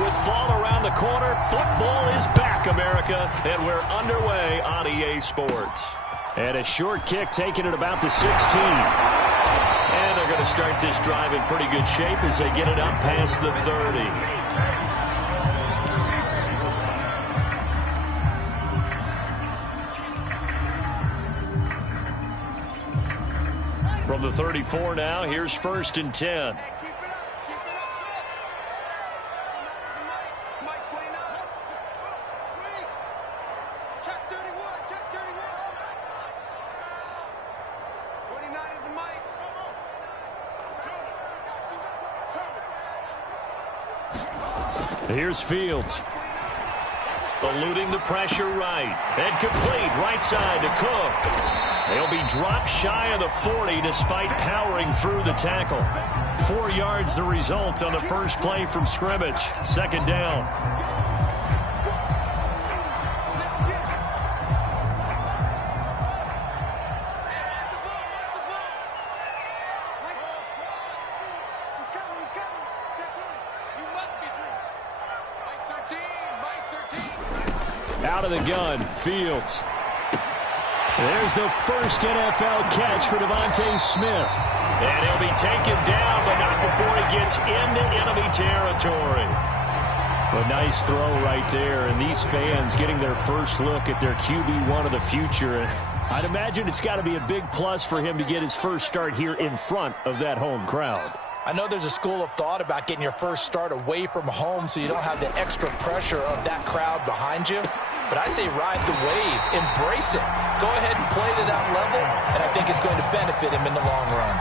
With fall around the corner, football is back, America, and we're underway on EA Sports. And a short kick taken at about the 16. And they're going to start this drive in pretty good shape as they get it up past the 30. From the 34 now, here's 1st and 10. Here's Fields. Eluding the pressure right. And complete right side to Cook. They'll be dropped shy of the 40 despite powering through the tackle. 4 yards the result on the first play from scrimmage. 2nd down. Out of the gun, Fields. There's the first NFL catch for Devontae Smith. And he'll be taken down, but not before he gets into enemy territory. A nice throw right there, and these fans getting their first look at their QB1 of the future. I'd imagine it's got to be a big plus for him to get his first start here in front of that home crowd. I know there's a school of thought about getting your first start away from home so you don't have the extra pressure of that crowd behind you. But I say ride the wave, embrace it. Go ahead and play to that level, and I think it's going to benefit him in the long run.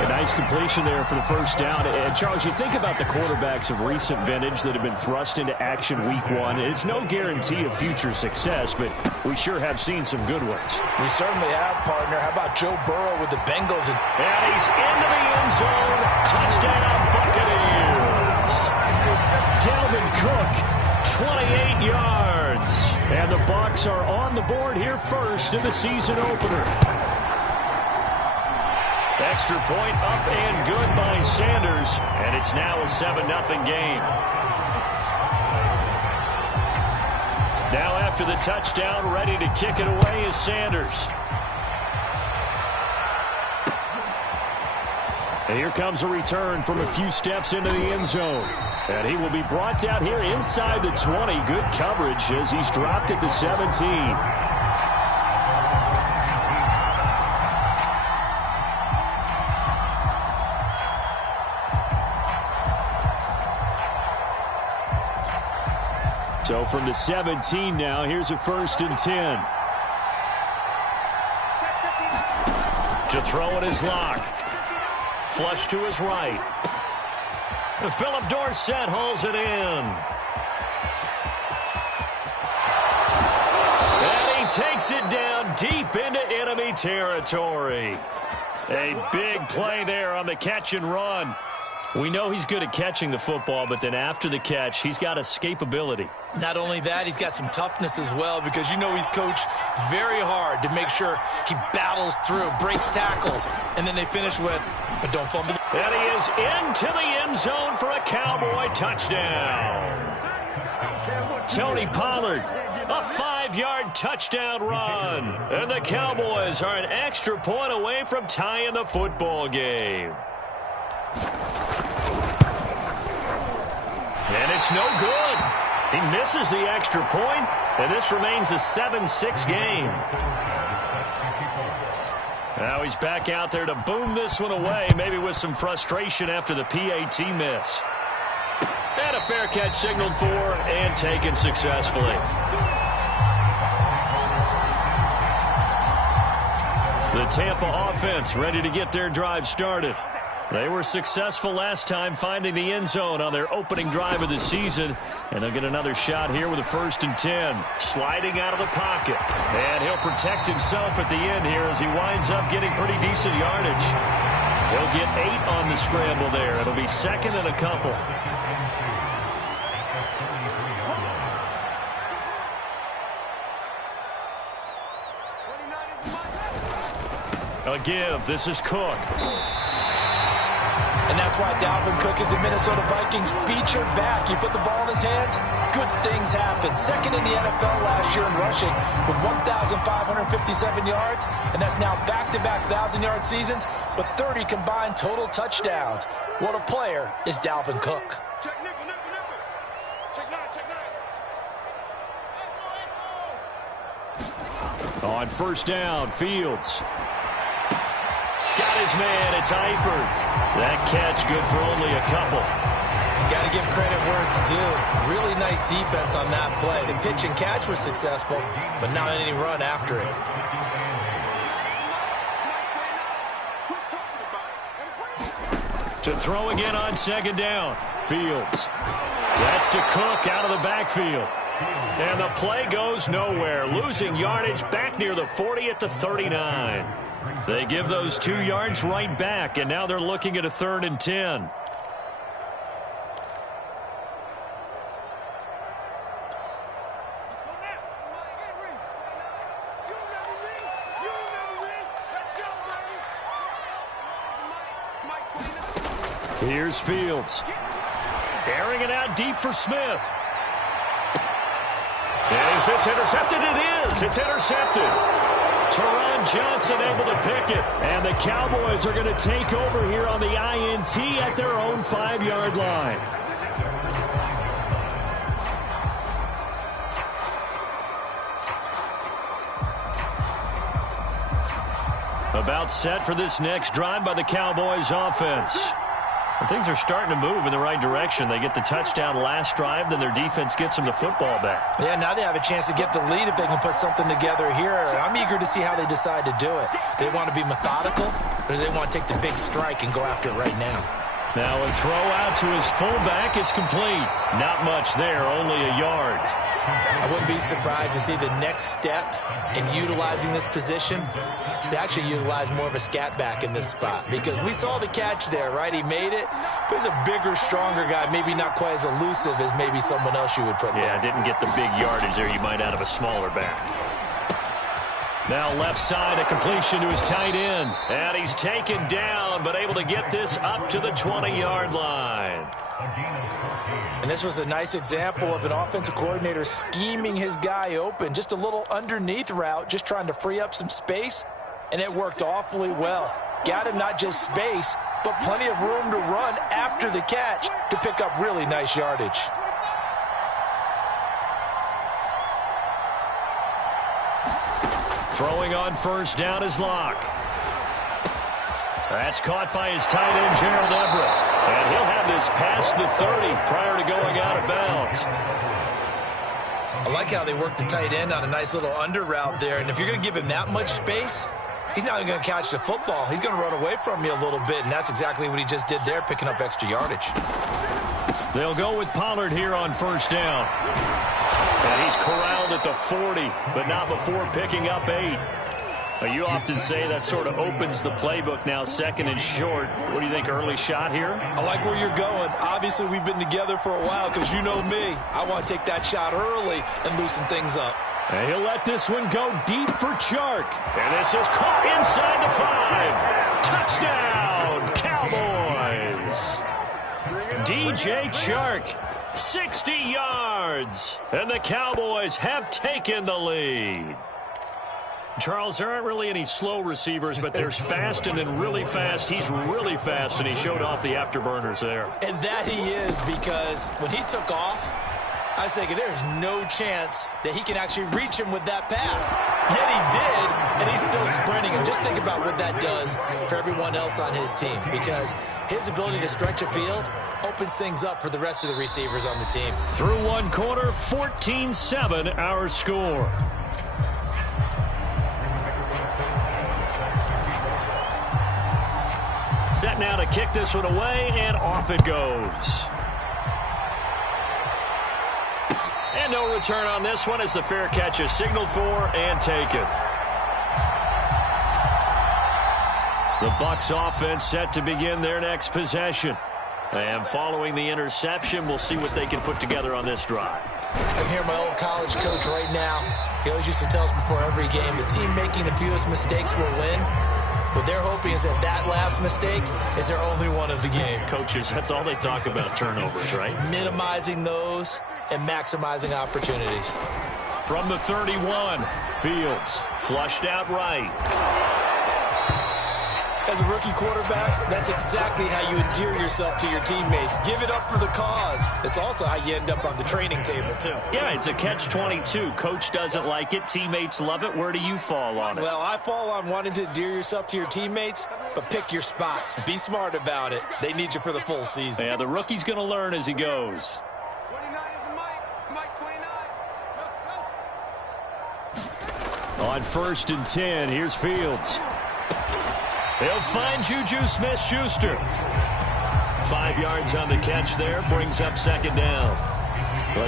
A nice completion there for the first down. And, Charles, you think about the quarterbacks of recent vintage that have been thrust into action week 1. It's no guarantee of future success, but we sure have seen some good ones. We certainly have, partner. How about Joe Burrow with the Bengals? And he's into the end zone. Touchdown, Buccaneers. Dalvin Cook, 28 yards. And the Bucs are on the board here first in the season opener. Extra point up and good by Sanders. And it's now a 7-0 game. Now after the touchdown, ready to kick it away is Sanders. And here comes a return from a few steps into the end zone. And he will be brought down here inside the 20. Good coverage as he's dropped at the 17. So from the 17 now, here's a 1st and 10. To throw it is Locke. Flush to his right. Philip Dorsett hauls it in. And he takes it down deep into enemy territory. A big play there on the catch and run. We know he's good at catching the football, but then after the catch, he's got escapability. Not only that, he's got some toughness as well because you know he's coached very hard to make sure he battles through, breaks tackles, and then they finish with, but don't fumble. And he is into the end zone for a Cowboy touchdown. Tony Pollard, a 5-yard touchdown run. And the Cowboys are an extra point away from tying the football game. And it's no good. He misses the extra point, and this remains a 7-6 game. Now he's back out there to boom this one away, maybe with some frustration after the PAT miss. And a fair catch signaled for and taken successfully. The Tampa offense ready to get their drive started. They were successful last time finding the end zone on their opening drive of the season. And they'll get another shot here with a 1st and 10. Sliding out of the pocket. And he'll protect himself at the end here as he winds up getting pretty decent yardage. He'll get 8 on the scramble there. It'll be 2nd and a couple. A give. This is Cook. And that's why Dalvin Cook is the Minnesota Vikings featured back. You put the ball in his hands, good things happen. Second in the NFL last year in rushing with 1,557 yards, and that's now back-to-back 1,000-yard seasons with 30 combined total touchdowns. What a player is Dalvin Cook. Check nickel. Check nine. On first down, Fields. Got his man, it's Eifert. That catch good for only a couple. Got to give credit where it's due. Really nice defense on that play. The pitch and catch was successful, but not any run after it. To throw again on second down, Fields. That's to Cook out of the backfield. And the play goes nowhere. Losing yardage back near the 40 at the 39. They give those 2 yards right back, and now they're looking at a 3rd and 10. Here's Fields. Airing it out deep for Smith. Is this intercepted? It is. It's intercepted. Teron Johnson able to pick it. And the Cowboys are going to take over here on the INT at their own 5-yard line. About set for this next drive by the Cowboys offense. And things are starting to move in the right direction. They get the touchdown last drive, then their defense gets them the football back. Yeah, now they have a chance to get the lead if they can put something together here. I'm eager to see how they decide to do it. Do they want to be methodical, or do they want to take the big strike and go after it right now? Now a throw out to his fullback is complete. Not much there, only a yard. I wouldn't be surprised to see the next step in utilizing this position is to actually utilize more of a scat back in this spot, because we saw the catch there, right? He made it, but he's a bigger, stronger guy, maybe not quite as elusive as maybe someone else you would put there. Yeah, didn't get the big yardage there you might out of a smaller back. Now left side, a completion to his tight end. And he's taken down, but able to get this up to the 20-yard line. And this was a nice example of an offensive coordinator scheming his guy open. Just a little underneath route, just trying to free up some space, and it worked awfully well. Got him not just space, but plenty of room to run after the catch to pick up really nice yardage. Throwing on first down is Locke. That's caught by his tight end, Gerald Everett. And he'll have this past the 30 prior to going out of bounds. I like how they work the tight end on a nice little under route there. And if you're going to give him that much space, he's not even going to catch the football. He's going to run away from you a little bit, and that's exactly what he just did there, picking up extra yardage. They'll go with Pollard here on first down. And he's corralled at the 40, but not before picking up 8. You often say that sort of opens the playbook now, 2nd and short. What do you think, early shot here? I like where you're going. Obviously, we've been together for a while because you know me. I want to take that shot early and loosen things up. And he'll let this one go deep for Chark. And this is caught inside the 5. Touchdown, Cowboys. DJ Chark, 60 yards. And the Cowboys have taken the lead. Charles, there aren't really any slow receivers, but there's fast and then really fast. He's really fast, and he showed off the afterburners there. And that he is, because when he took off, I was thinking there's no chance that he can actually reach him with that pass. Yet he did, and he's still sprinting. And just think about what that does for everyone else on his team, because his ability to stretch a field opens things up for the rest of the receivers on the team. Through one quarter, 14-7 our score. Set now to kick this one away, and off it goes. And no return on this one as the fair catch is signaled for and taken. The Bucs offense set to begin their next possession. And following the interception, we'll see what they can put together on this drive. I can hear my old college coach right now. He always used to tell us before every game, the team making the fewest mistakes will win. What they're hoping is that that last mistake is their only one of the game. Coaches, that's all they talk about, turnovers, right? Minimizing those and maximizing opportunities. From the 31, Fields flushed out right. As a rookie quarterback, that's exactly how you endear yourself to your teammates. Give it up for the cause. It's also how you end up on the training table, too. Yeah, it's a catch-22. Coach doesn't like it. Teammates love it. Where do you fall on it? Well, I fall on wanting to endear yourself to your teammates, but pick your spots. Be smart about it. They need you for the full season. Yeah, the rookie's going to learn as he goes. 29 is Mike. Mike 29. On 1st and 10, here's Fields. He'll find Juju Smith-Schuster. 5 yards on the catch there, brings up 2nd down.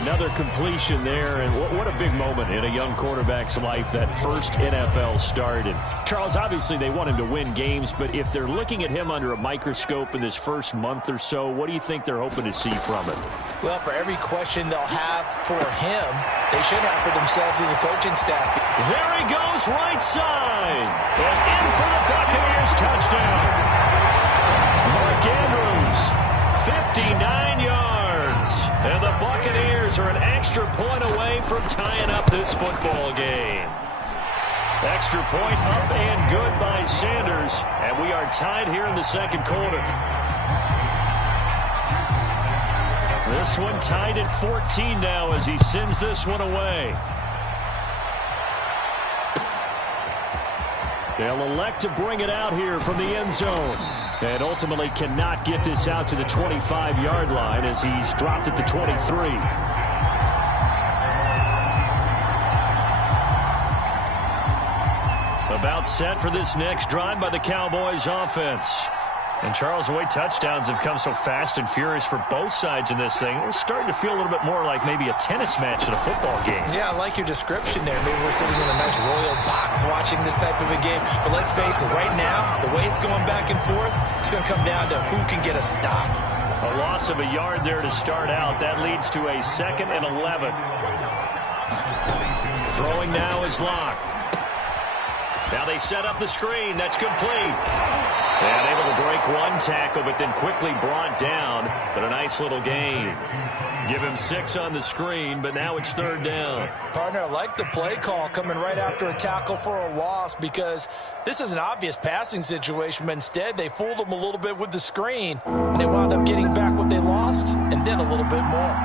Another completion there, and what a big moment in a young quarterback's life, that first NFL start. And Charles, obviously they want him to win games, but if they're looking at him under a microscope in this first month or so, what do you think they're hoping to see from it? Well, for every question they'll have for him, they should have for themselves as a coaching staff. There he goes, right side. And in for the Buccaneers touchdown. Mark Andrews, 59 yards. And the Buccaneers are an extra point away from tying up this football game. Extra point up and good by Sanders. And we are tied here in the 2nd quarter. This one tied at 14 now as he sends this one away. They'll elect to bring it out here from the end zone. And ultimately cannot get this out to the 25-yard line as he's dropped at the 23. About set for this next drive by the Cowboys offense. And Charles, the way touchdowns have come so fast and furious for both sides in this thing, it's starting to feel a little bit more like maybe a tennis match in a football game. Yeah, I like your description there. Maybe we're sitting in a nice royal box watching this type of a game. But let's face it, right now, the way it's going back and forth, it's going to come down to who can get a stop. A loss of a yard there to start out. That leads to a 2nd and 11. Throwing now is Locke. Now they set up the screen. That's complete. And able to break one tackle, but then quickly brought down. But a nice little gain. Give him 6 on the screen, but now it's 3rd down. Partner, I like the play call coming right after a tackle for a loss because this is an obvious passing situation, but instead they fooled him a little bit with the screen, and they wound up getting back what they lost and then a little bit more.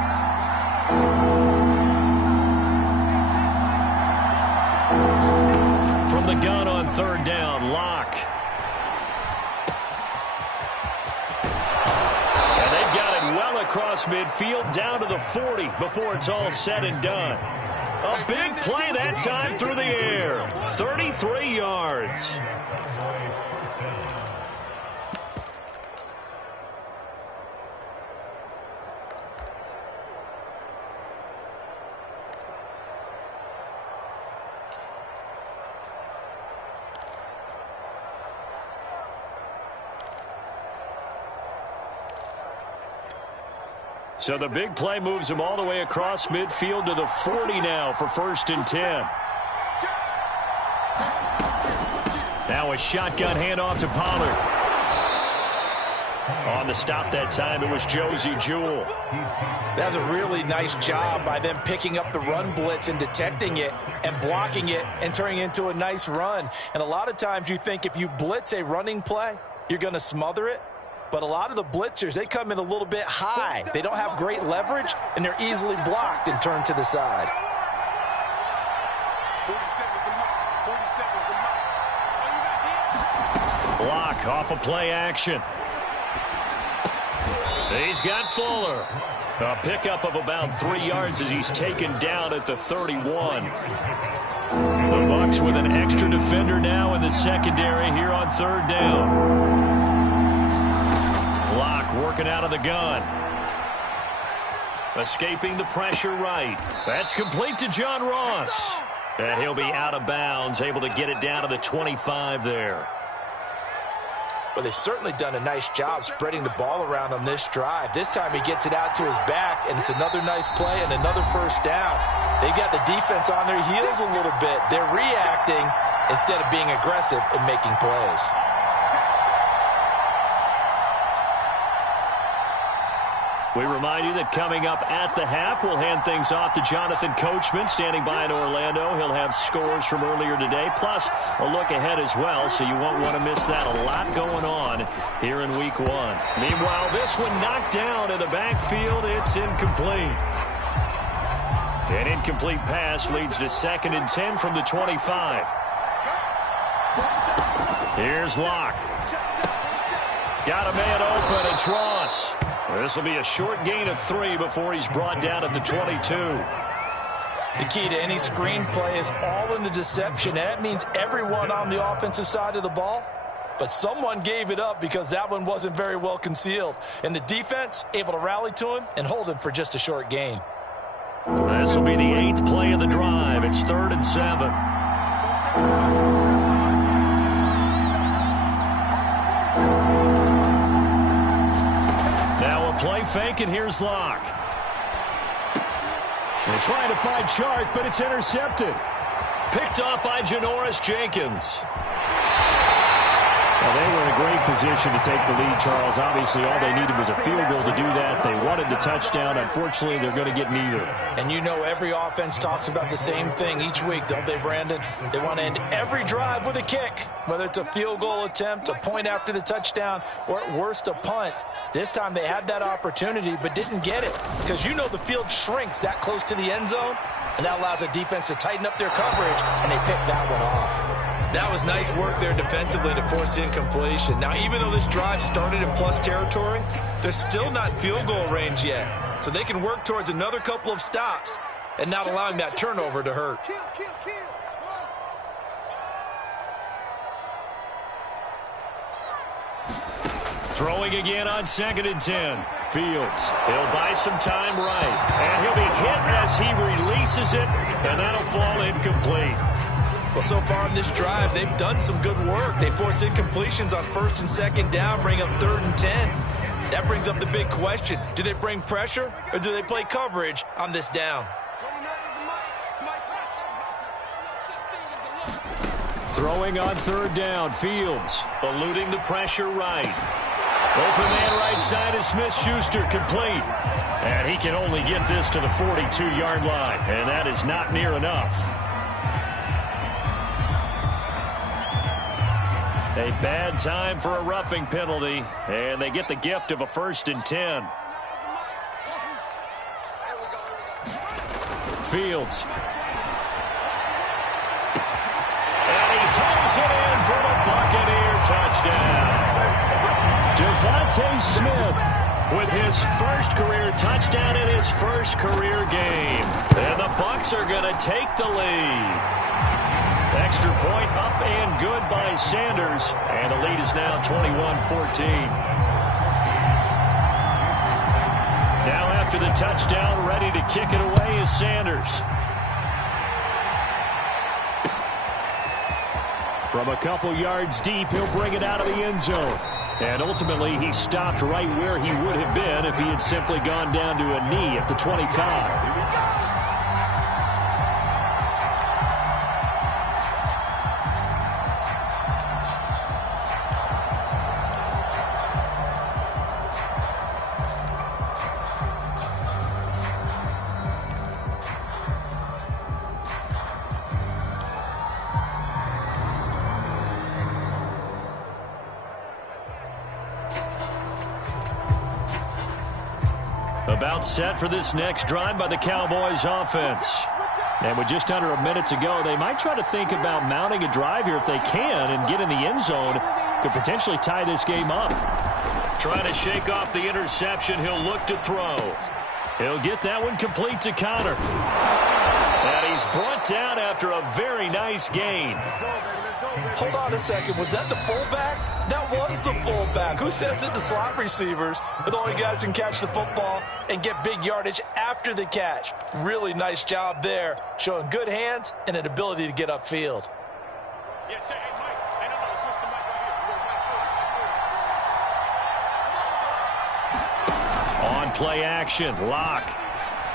From the gun on 3rd down, Locke. And they've got it well across midfield, down to the 40 before it's all said and done. A big play that time through the air. 33 yards. So the big play moves him all the way across midfield to the 40 now for 1st and 10. Now a shotgun handoff to Pollard. On the stop that time, it was Josie Jewell. That's a really nice job by them picking up the run blitz and detecting it and blocking it and turning it into a nice run. And a lot of times you think if you blitz a running play, you're going to smother it. But a lot of the blitzers, they come in a little bit high. They don't have great leverage, and they're easily blocked and turned to the side. 40 seconds to mark. 40 seconds to mark. Block off of play action. He's got Fuller. A pickup of about 3 yards as he's taken down at the 31. The Bucs with an extra defender now in the secondary here on 3rd down. Locke working out of the gun. Escaping the pressure right. That's complete to John Ross. And he'll be out of bounds, able to get it down to the 25 there. Well, they've certainly done a nice job spreading the ball around on this drive. This time he gets it out to his back, and it's another nice play and another 1st down. They've got the defense on their heels a little bit. They're reacting instead of being aggressive and making plays. We remind you that coming up at the half, we'll hand things off to Jonathan Coachman, standing by in Orlando. He'll have scores from earlier today, plus a look ahead as well, so you won't want to miss that. A lot going on here in Week 1. Meanwhile, this one knocked down in the backfield. It's incomplete. An incomplete pass leads to 2nd and 10 from the 25. Here's Locke. Got a man open. It's Ross. This will be a short gain of 3 before he's brought down at the 22. The key to any screen play is all in the deception. That means everyone on the offensive side of the ball. But someone gave it up because that one wasn't very well concealed. And the defense able to rally to him and hold him for just a short gain. This will be the 8th play of the drive. It's 3rd and 7. Play fake, and here's Locke. They're trying to find Chark, but it's intercepted. Picked off by Janoris Jenkins. Well, they were in a great position to take the lead, Charles. Obviously, all they needed was a field goal to do that. They wanted the touchdown. Unfortunately, they're going to get neither. And you know every offense talks about the same thing each week, don't they, Brandon? They want to end every drive with a kick, whether it's a field goal attempt, a point after the touchdown, or at worst a punt. This time they had that opportunity but didn't get it because you know the field shrinks that close to the end zone, and that allows the defense to tighten up their coverage, and they picked that one off. That was nice work there defensively to force incompletion. Now, even though this drive started in plus territory, they're still not in field goal range yet, so they can work towards another couple of stops and not allowing that turnover to hurt. Throwing again on 2nd and 10. Fields. He'll buy some time right. And he'll be hit as he releases it, and that'll fall incomplete. Well, so far in this drive, they've done some good work. They force incompletions on 1st and 2nd down, bring up 3rd and 10. That brings up the big question. Do they bring pressure, or do they play coverage on this down? Throwing on 3rd down. Fields eluding the pressure right. Open man right side is Smith-Schuster, complete. And he can only get this to the 42-yard line, and that is not near enough. A bad time for a roughing penalty, and they get the gift of a 1st and 10. Fields. And he pulls it in for the Buccaneer touchdown. Devontae Smith with his first career touchdown in his first career game. And the Bucs are going to take the lead. Extra point up and good by Sanders. And the lead is now 21-14. Now after the touchdown, ready to kick it away is Sanders. From a couple yards deep, he'll bring it out of the end zone. And ultimately, he stopped right where he would have been if he had simply gone down to a knee at the 25. About set for this next drive by the Cowboys offense. And with just under a minute to go, they might try to think about mounting a drive here if they can and get in the end zone. Could potentially tie this game up. Trying to shake off the interception. He'll look to throw. He'll get that one complete to Connor. And he's brought down after a very nice gain. Hold on a second. Was that the fullback? That was the fullback. Who says it? The slot receivers are the only guys who can catch the football and get big yardage after the catch. Really nice job there, showing good hands and an ability to get upfield. Yeah, check. Hey, Mike. Hey, no, switch the mic right here. On play action, Locke.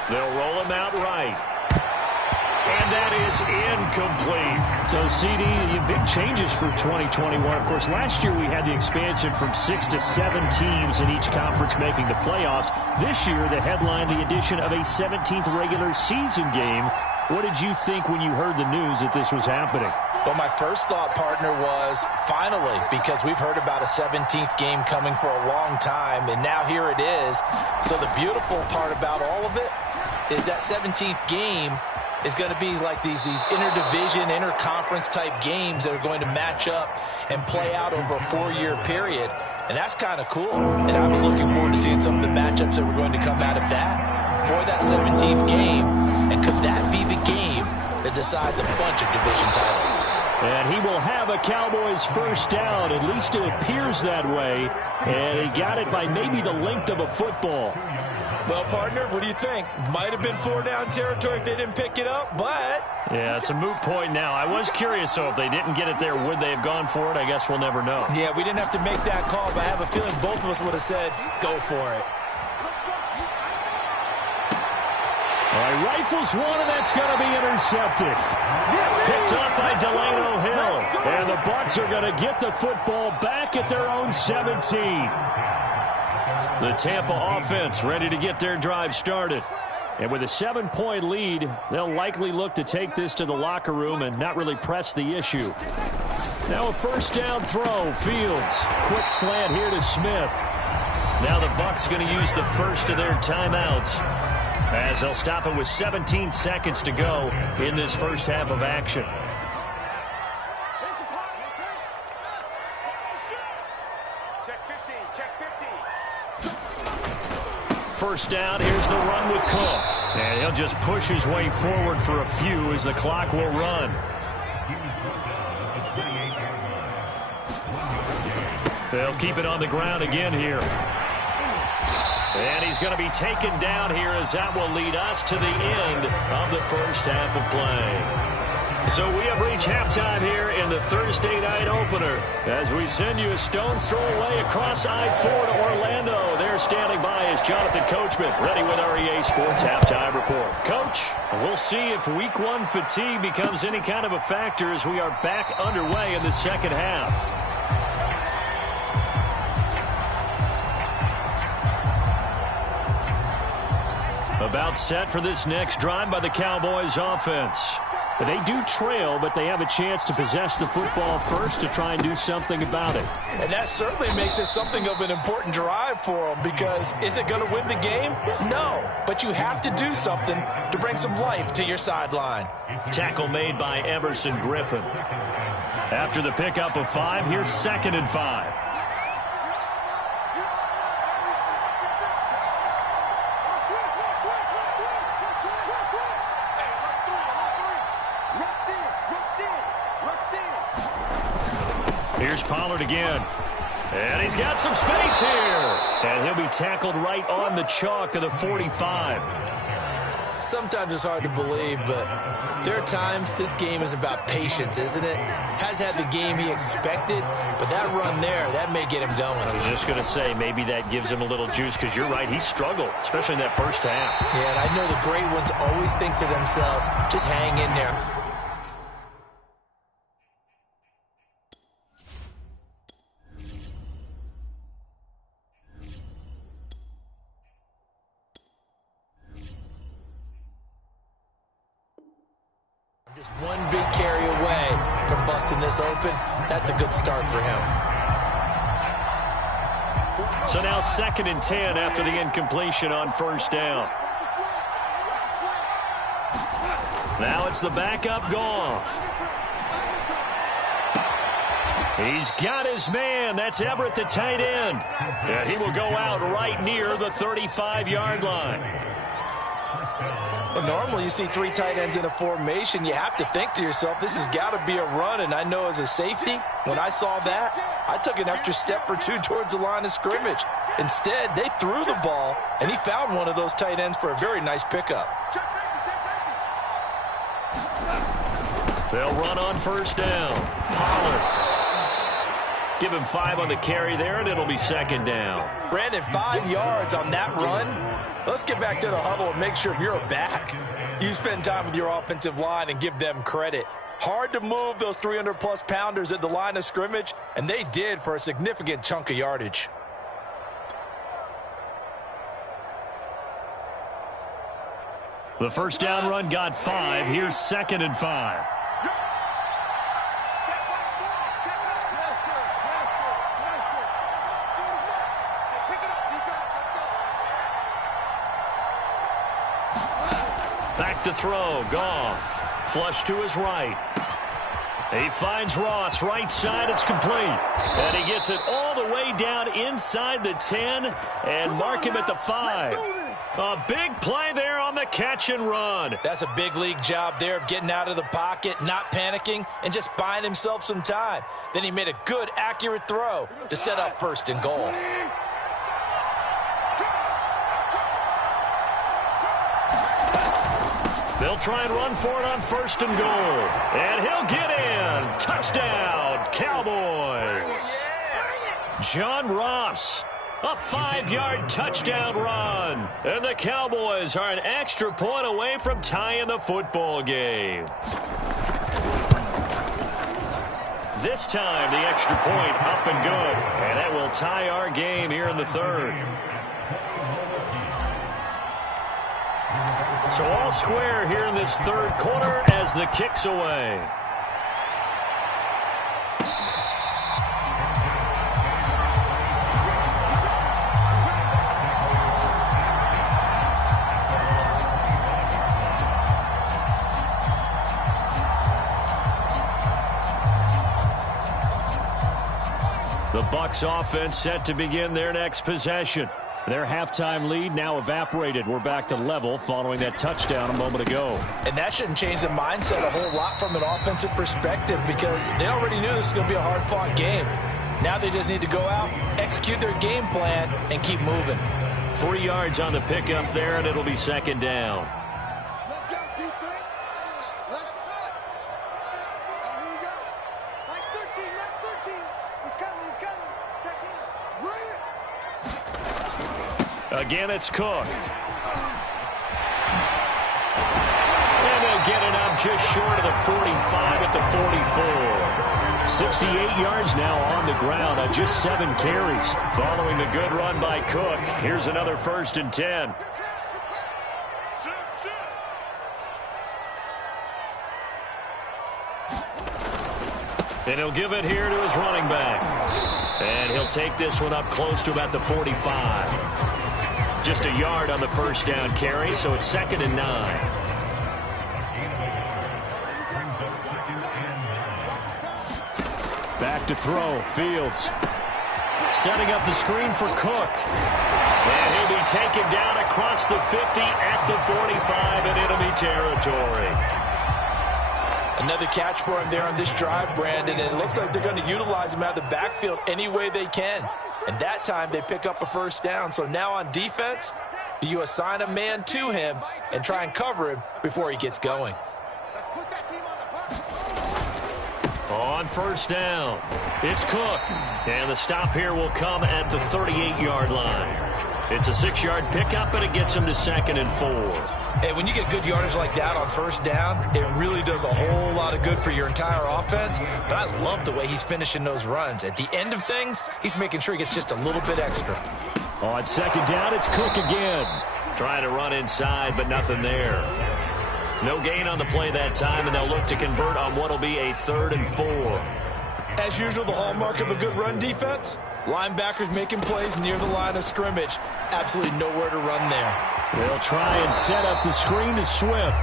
They'll roll him out right. And that is incomplete. So, CD, big changes for 2021. Of course, last year we had the expansion from 6 to 7 teams in each conference making the playoffs. This year, they headlined the addition of a 17th regular season game. What did you think when you heard the news that this was happening? Well, my first thought, partner, was finally, because we've heard about a 17th game coming for a long time, and now here it is. So the beautiful part about all of it is that 17th game is going to be like these interdivision, interconference type games that are going to match up and play out over a 4-year period. And that's kind of cool. And I was looking forward to seeing some of the matchups that were going to come out of that for that 17th game. And could that be the game that decides a bunch of division titles? And he will have a Cowboys first down. At least it appears that way. And he got it by maybe the length of a football. Well, partner, what do you think? Might have been 4-down territory if they didn't pick it up, but... Yeah, it's a moot point now. I was curious, so if they didn't get it there, would they have gone for it? I guess we'll never know. Yeah, we didn't have to make that call, but I have a feeling both of us would have said, go for it. All right, rifles one, and that's going to be intercepted. Picked up by Delano Hill. And the Bucs are going to get the football back at their own 17. The Tampa offense ready to get their drive started. And with a 7-point lead, they'll likely look to take this to the locker room and not really press the issue. Now a first down throw. Fields. Quick slant here to Smith. Now the Bucs going to use the first of their timeouts, as they'll stop it with 17 seconds to go in this first half of action. First down, here's the run with Cook. And he'll just push his way forward for a few as the clock will run. They'll keep it on the ground again here. And he's going to be taken down here, as that will lead us to the end of the first half of play. So we have reached halftime here in the Thursday night opener as we send you a stone's throw away across I-4 to Orlando. There standing by is Jonathan Coachman, ready with our EA Sports Halftime Report. Coach, we'll see if Week 1 fatigue becomes any kind of a factor as we are back underway in the second half. About set for this next drive by the Cowboys offense. They do trail, but they have a chance to possess the football first to try and do something about it. And that certainly makes it something of an important drive for them, because is it going to win the game? No, but you have to do something to bring some life to your sideline. Tackle made by Everson Griffin. After the pickup of 5, here's 2nd and 5. Here's Pollard again. And he's got some space here. And he'll be tackled right on the chalk of the 45. Sometimes it's hard to believe, but there are times this game is about patience, isn't it? Has had the game he expected, but that run there, that may get him going. I was just going to say, maybe that gives him a little juice, because you're right, he struggled, especially in that first half. Yeah, and I know the great ones always think to themselves, just hang in there. Just one big carry away from busting this open. That's a good start for him. So now 2nd and 10 after the incompletion on first down. Now it's the backup Goff. He's got his man. That's Everett, the tight end. And he will go out right near the 35-yard line. Well, normally you see 3 tight ends in a formation. You have to think to yourself, this has got to be a run. And I know as a safety, when I saw that, I took an extra step or 2 towards the line of scrimmage. Instead, they threw the ball, and he found one of those tight ends for a very nice pickup. They'll run on first down. Pollard. Give him 5 on the carry there, and it'll be 2nd down. Brandon, 5 yards on that run. Let's get back to the huddle and make sure if you're a back, You spend time with your offensive line and give them credit. Hard to move those 300-plus pounders at the line of scrimmage, and they did for a significant chunk of yardage. The first down run got 5. Here's 2nd and 5. Back to throw. Goff. Flush to his right. He finds Ross. Right side. It's complete. And he gets it all the way down inside the 10 and mark him at the 5. A big play there on the catch and run. That's a big league job there of getting out of the pocket, not panicking, and just buying himself some time. Then he made a good, accurate throw to set up 1st and goal. They'll try and run for it on 1st and goal. And he'll get in. Touchdown, Cowboys. John Ross. A 5-yard touchdown run. And the Cowboys are an extra point away from tying the football game. This time, the extra point up and good. And that will tie our game here in the 3rd. So all square here in this 3rd quarter as the kick's away. The Bucs offense set to begin their next possession. Their halftime lead now evaporated. We're back to level following that touchdown a moment ago. And that shouldn't change the mindset a whole lot from an offensive perspective because they already knew this was going to be a hard-fought game. Now they just need to go out, execute their game plan, and keep moving. 3 yards on the pickup there, and it'll be 2nd down. Let's go, defense. Let's shot. Here we go. Like 13, like 13. He's coming, he's coming. Check in. Bring it. Again, it's Cook. And they'll get it up just short of the 45 at the 44. 68 yards now on the ground on just 7 carries. Following the good run by Cook. Here's another 1st and 10. And he'll give it here to his running back. And he'll take this one up close to about the 45. Just a yard on the 1st down carry, so it's 2nd and 9. Back to throw. Fields. Setting up the screen for Cook. And he'll be taken down across the 50 at the 45 in enemy territory. Another catch for him there on this drive, Brandon, and it looks like they're going to utilize him out of the backfield any way they can. And that time they pick up a 1st down. So now on defense, do you assign a man to him and try and cover him before he gets going? Let's put that team on the On 1st down, it's Cook. And the stop here will come at the 38-yard line. It's a 6-yard pickup, and it gets him to 2nd and 4. And when you get good yardage like that on 1st down, it really does a whole lot of good for your entire offense. But I love the way he's finishing those runs. At the end of things, he's making sure he gets just a little bit extra. On 2nd down, it's Cook again. Trying to run inside, but nothing there. No gain on the play that time, and they'll look to convert on what will be a 3rd and 4. As usual, the hallmark of a good run defense, linebackers making plays near the line of scrimmage. Absolutely nowhere to run there. They'll try and set up the screen to Swift.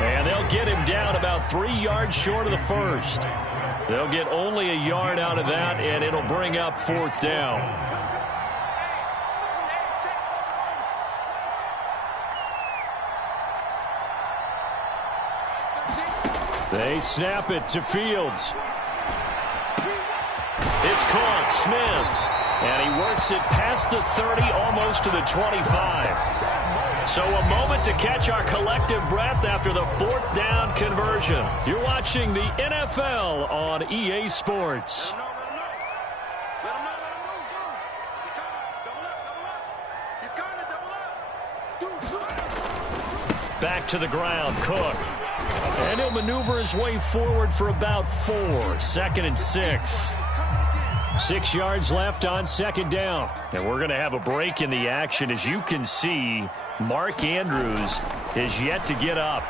And they'll get him down about 3 yards short of the 1st. They'll get only a yard out of that, and it'll bring up 4th down. They snap it to Fields. It's caught, Smith. And he works it past the 30, almost to the 25. So a moment to catch our collective breath after the 4th down conversion. You're watching the NFL on EA Sports. back to the ground. Cook. And he'll maneuver his way forward for about 4. 2nd and 6. 6 yards left on 2nd down. And we're going to have a break in the action. As you can see, Mark Andrews is yet to get up.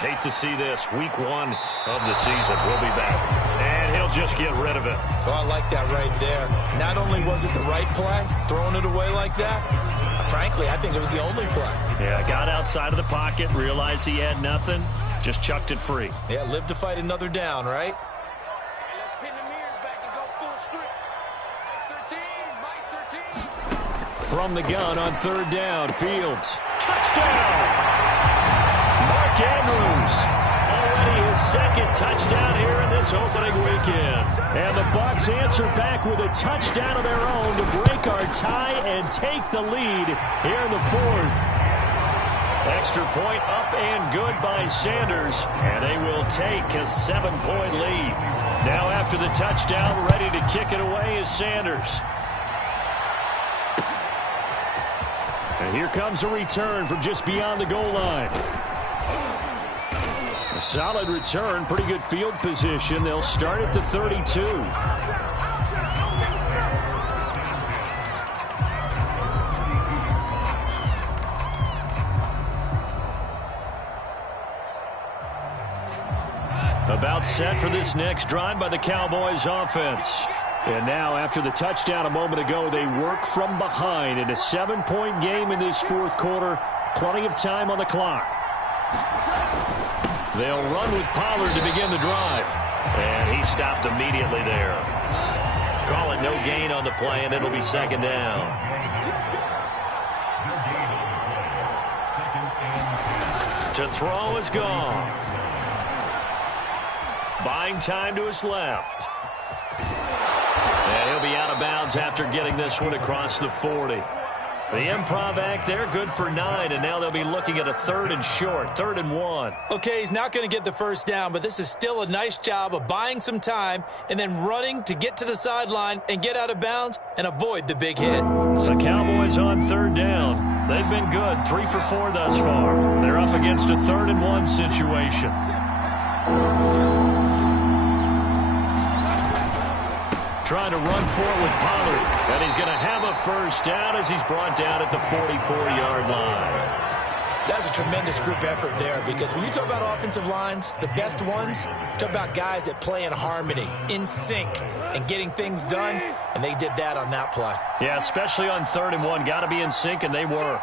Hate to see this. Week 1 of the season. We'll be back. And he'll just get rid of it. Oh, I like that right there. Not only was it the right play, throwing it away like that, frankly, I think it was the only play. Yeah, got outside of the pocket, realized he had nothing, just chucked it free. Yeah, live to fight another down, right? Let's pin the mirrors back and go full strip. Mike 13. From the gun on 3rd down, Fields. Touchdown! Mark Andrews, already his 2nd touchdown here in this opening weekend. And the Bucs answer back with a touchdown of their own to break our tie and take the lead here in the 4th. Extra point up and good by Sanders, and they will take a 7-point lead. Now after the touchdown, ready to kick it away is Sanders. And here comes a return from just beyond the goal line. A solid return, pretty good field position. They'll start at the 32. About set for this next drive by the Cowboys offense. And now, after the touchdown a moment ago, they work from behind in a 7-point game in this 4th quarter. Plenty of time on the clock. They'll run with Pollard to begin the drive. And he stopped immediately there. Call it no gain on the play, and it'll be 2nd down. To throw is Goff. Buying time to his left. And he'll be out of bounds after getting this one across the 40. The improv act there, good for 9, and now they'll be looking at a 3rd and short, 3rd and 1. Okay, he's not going to get the first down, but this is still a nice job of buying some time and then running to get to the sideline and get out of bounds and avoid the big hit. The Cowboys on 3rd down. They've been good, 3 for 4 thus far. They're up against a 3rd and 1 situation. Trying to run for it with Pollard. And he's going to have a first down as he's brought down at the 44-yard line. That's a tremendous group effort there, because when you talk about offensive lines, the best ones, talk about guys that play in harmony, in sync, and getting things done, and they did that on that play. Yeah, especially on 3rd and 1. Got to be in sync, and they were.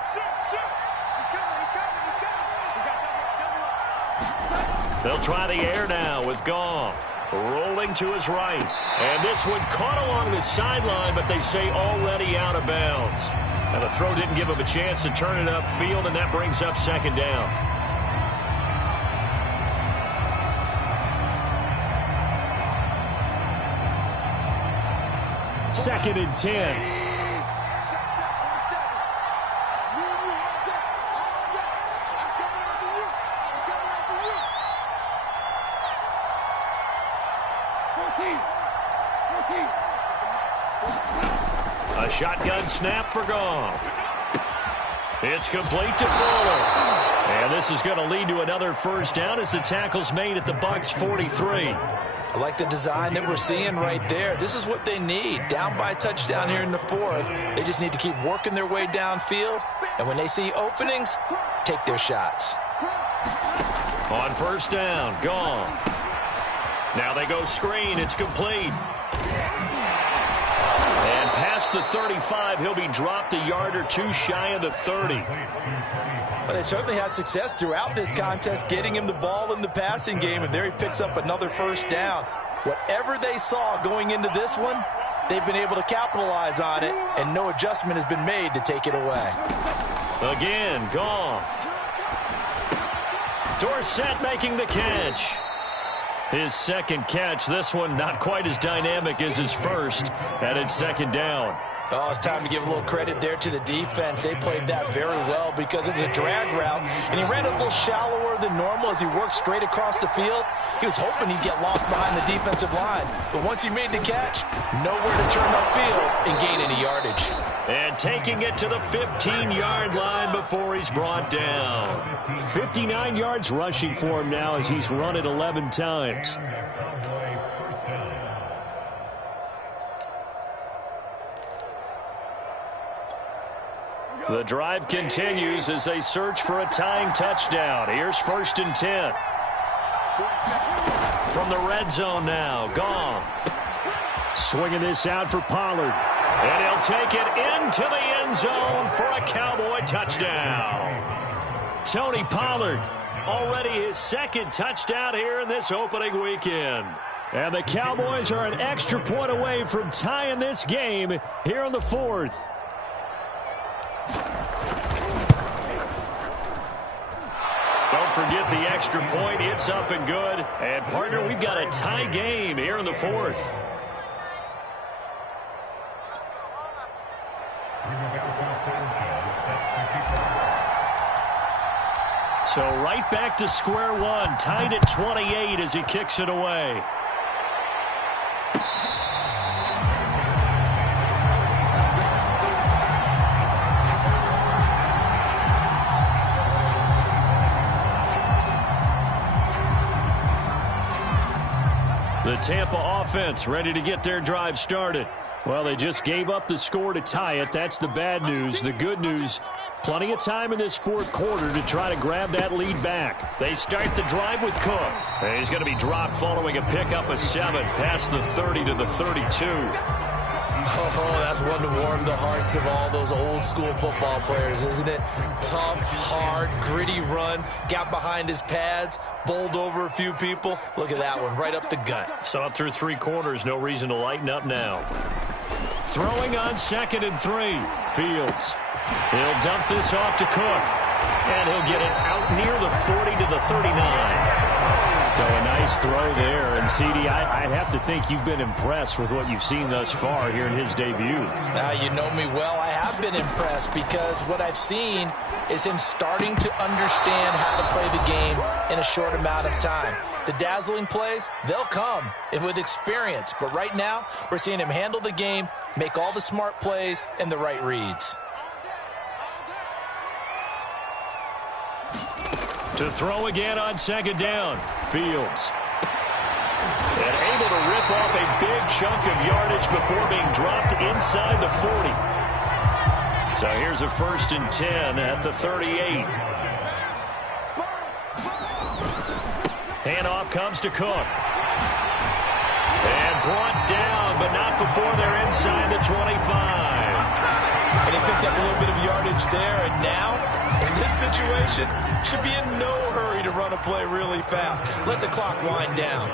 They'll try the air now with Goff. Rolling to his right. And this one caught along the sideline, but they say already out of bounds. And the throw didn't give him a chance to turn it upfield, and that brings up 2nd down. Second and 10. A shotgun snap for Goff. It's complete to Fuller. And this is going to lead to another first down as the tackle's made at the Bucs 43. I like the design that we're seeing right there. This is what they need. Down by a touchdown here in the 4th. They just need to keep working their way downfield. And when they see openings, take their shots. On first down, Goff. Now they go screen. It's complete. And past the 35, he'll be dropped a yard or 2 shy of the 30. But they certainly had success throughout this contest, getting him the ball in the passing game, and there he picks up another first down. Whatever they saw going into this one, they've been able to capitalize on it, and no adjustment has been made to take it away. Again, Goff. Dorsett making the catch. His 2nd catch. This one not quite as dynamic as his first, and it's 2nd down. Oh, it's time to give a little credit there to the defense. They played that very well because it was a drag route, and he ran it a little shallower than normal as he worked straight across the field. He was hoping he'd get lost behind the defensive line, but once he made the catch, nowhere to turn upfield and gain any yardage. And taking it to the 15-yard line before he's brought down. 59 yards rushing for him now as he's run it 11 times. The drive continues as they search for a tying touchdown. Here's 1st and 10. From the red zone now, Goff. Swinging this out for Pollard. And he'll take it into the end zone for a Cowboy touchdown. Tony Pollard, already his 2nd touchdown here in this opening weekend. And the Cowboys are an extra point away from tying this game here in the 4th. Don't forget the extra point. It's up and good. And, partner, we've got a tie game here in the 4th. So right back to square one, tied at 28 as he kicks it away. The Tampa offense ready to get their drive started. Well, they just gave up the score to tie it. That's the bad news. The good news, plenty of time in this 4th quarter to try to grab that lead back. They start the drive with Cook. And he's going to be dropped following a pickup of 7 past the 30 to the 32. Oh, that's one to warm the hearts of all those old school football players, isn't it? Tough, hard, gritty run, got behind his pads, bowled over a few people. Look at that one, right up the gut. Saw it through 3 quarters, no reason to lighten up now. Throwing on 2nd and 3. Fields. He'll dump this off to Cook. And he'll get it out near the 40 to the 39. So a nice throw there. And, CD, I'd have to think you've been impressed with what you've seen thus far here in his debut. Now, you know me well. I have been impressed because what I've seen is him starting to understand how to play the game in a short amount of time. The dazzling plays, they'll come with experience. But right now, we're seeing him handle the game, make all the smart plays, and the right reads. To throw again on 2nd down. Fields. And able to rip off a big chunk of yardage before being dropped inside the 40. So here's a 1st and 10 at the 38. Handoff comes to Cook. And brought down, but not before they're inside the 25. And he picked up a little bit of yardage there, and now, in this situation, should be in no hurry to run a play really fast. Let the clock wind down.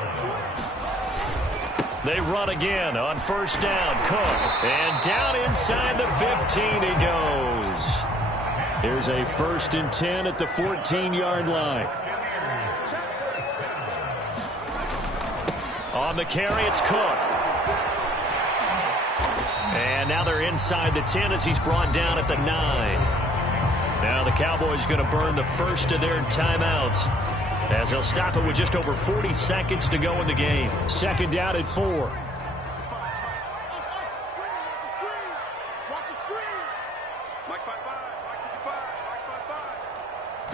They run again on 1st down. Cook. And down inside the 15 he goes. Here's a 1st and 10 at the 14-yard line. On the carry, it's Cook. And now they're inside the 10 as he's brought down at the 9. Now the Cowboys going to burn the first of their timeouts as they'll stop it with just over 40 seconds to go in the game. 2nd down at 4. Watch the screen. Mike 5-5. Mike 55. Mike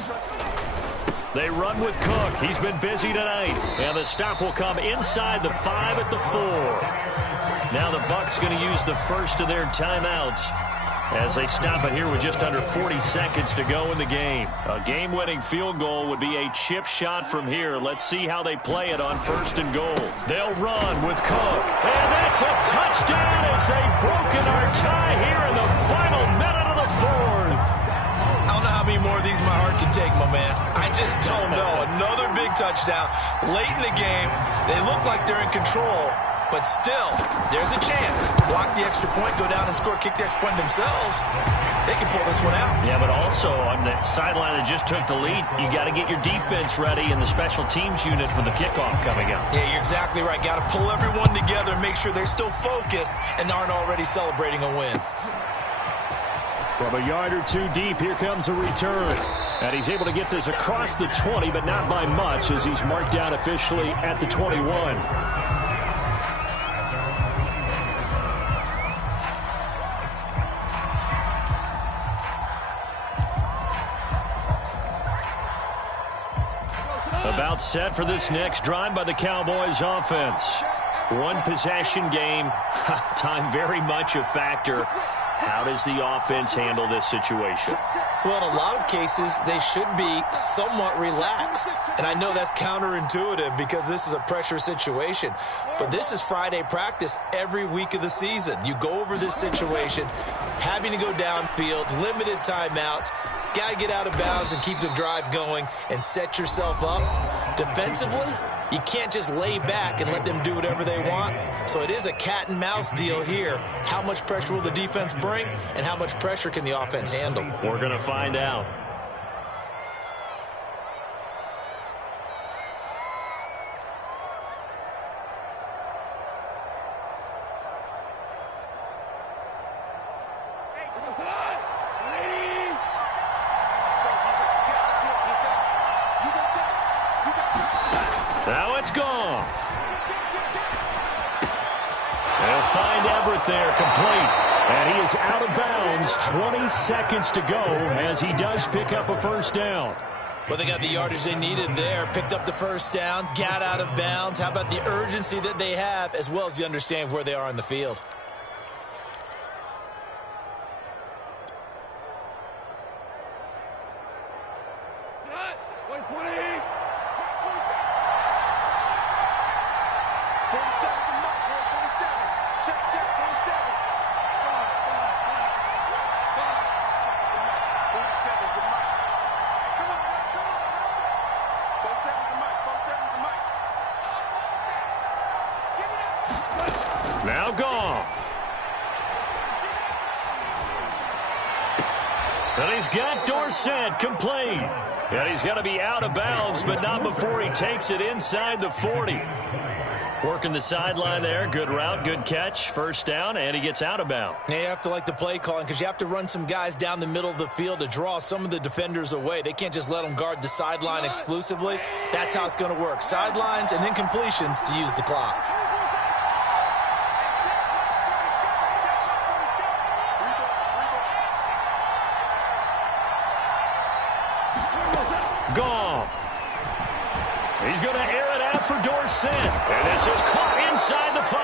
5-5. They run with Cook. He's been busy tonight. And the stop will come inside the 5 at the 4. Now the Bucs going to use the first of their timeouts as they stop it here with just under 40 seconds to go in the game. A game-winning field goal would be a chip shot from here. Let's see how they play it on 1st and goal. They'll run with Cook. And that's a touchdown as they've broken our tie here in the final minute of the 4th. I don't know how many more of these my heart can take, my man. I just don't know. Another big touchdown late in the game. They look like they're in control. But still, there's a chance to block the extra point, go down and score, kick the extra point themselves. They can pull this one out. Yeah, but also on the sideline that just took the lead, you got to get your defense ready and the special teams unit for the kickoff coming up. Yeah, you're exactly right. Got to pull everyone together and make sure they're still focused and aren't already celebrating a win. From a yard or two deep, here comes a return. And he's able to get this across the 20, but not by much as he's marked down officially at the 21. About set for this next drive by the Cowboys offense. One possession game. Time very much a factor. How does the offense handle this situation? Well, in a lot of cases, they should be somewhat relaxed. And I know that's counterintuitive because this is a pressure situation. But this is Friday practice every week of the season. You go over this situation, having to go downfield, limited timeouts, got to get out of bounds and keep the drive going and set yourself up. Defensively, you can't just lay back and let them do whatever they want. So it is a cat and mouse deal here. How much pressure will the defense bring and how much pressure can the offense handle? We're going to find out. Now it's gone. They'll find Everett there, complete. And he is out of bounds. 20 seconds to go as he does pick up a first down. Well, they got the yardage they needed there. Picked up the first down, got out of bounds. How about the urgency that they have as well as the understand where they are on the field? Now Goff. And he's got Dorsett complete. And he's going to be out of bounds, but not before he takes it inside the 40. Working the sideline there. Good route, good catch. First down, and he gets out of bounds. Yeah, you have to like the play calling because you have to run some guys down the middle of the field to draw some of the defenders away. They can't just let them guard the sideline exclusively. That's how it's going to work. Sidelines and incompletions to use the clock. Goff. He's going to air it out for Dorsett. And this is caught inside the 5.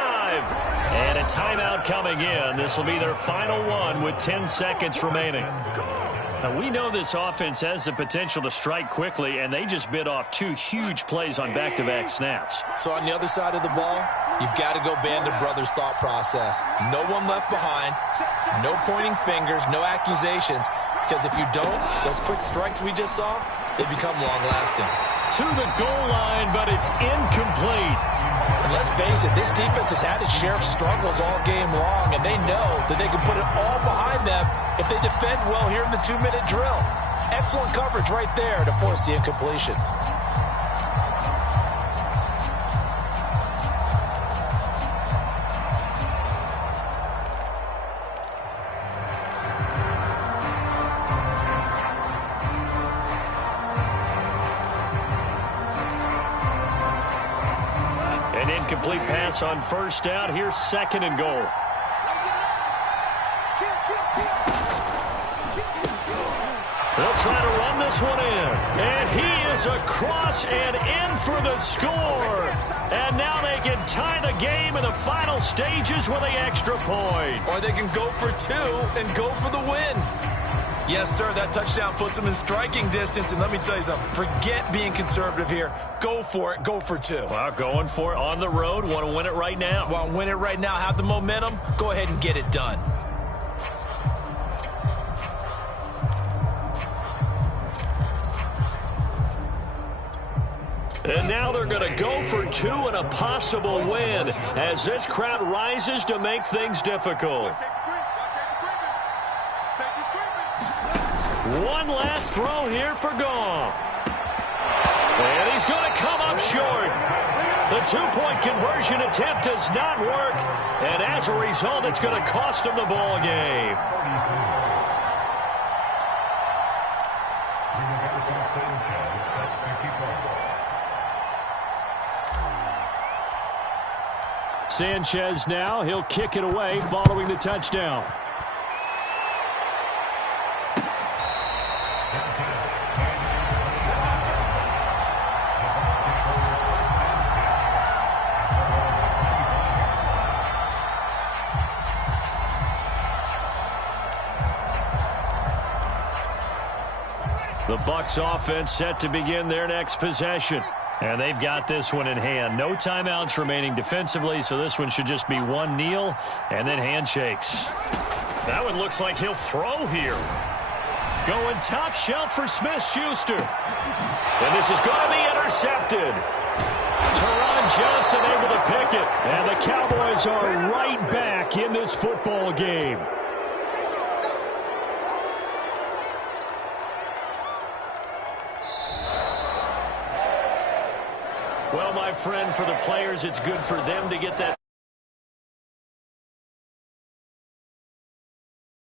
And a timeout coming in. This will be their final one with 10 seconds remaining. Now, we know this offense has the potential to strike quickly, and they just bit off 2 huge plays on back-to-back snaps. So on the other side of the ball, you've got to go Band of Brothers thought process. No one left behind, no pointing fingers, no accusations. Because if you don't, those quick strikes we just saw, they become long-lasting. To the goal line, but it's incomplete. And let's face it, this defense has had its share of struggles all game long, and they know that they can put it all behind them if they defend well here in the 2-minute drill. Excellent coverage right there to force the incompletion. An incomplete pass on first down. Here's 2nd and goal. They'll try to run this one in. And he is across and in for the score. And now they can tie the game in the final stages with the extra point. Or they can go for 2 and go for the win. Yes, sir, that touchdown puts them in striking distance. And let me tell you something, forget being conservative here. Go for it. Go for 2. Well, going for it on the road. Want to win it right now. Want to win it right now. Have the momentum. Go ahead and get it done. And now they're going to go for two and a possible win as this crowd rises to make things difficult. One last throw here for Goff. And he's going to come up short. The two-point conversion attempt does not work. And as a result, it's going to cost him the ball game. Sanchez now, he'll kick it away following the touchdown. The Bucs offense set to begin their next possession. And they've got this one in hand. No timeouts remaining defensively, so this one should just be one kneel and then handshakes. That one looks like he'll throw here. Going top shelf for Smith-Schuster. And this is going to be intercepted. Teron Johnson able to pick it. And the Cowboys are right back in this football game. Well, my friend, for the players, it's good for them to get that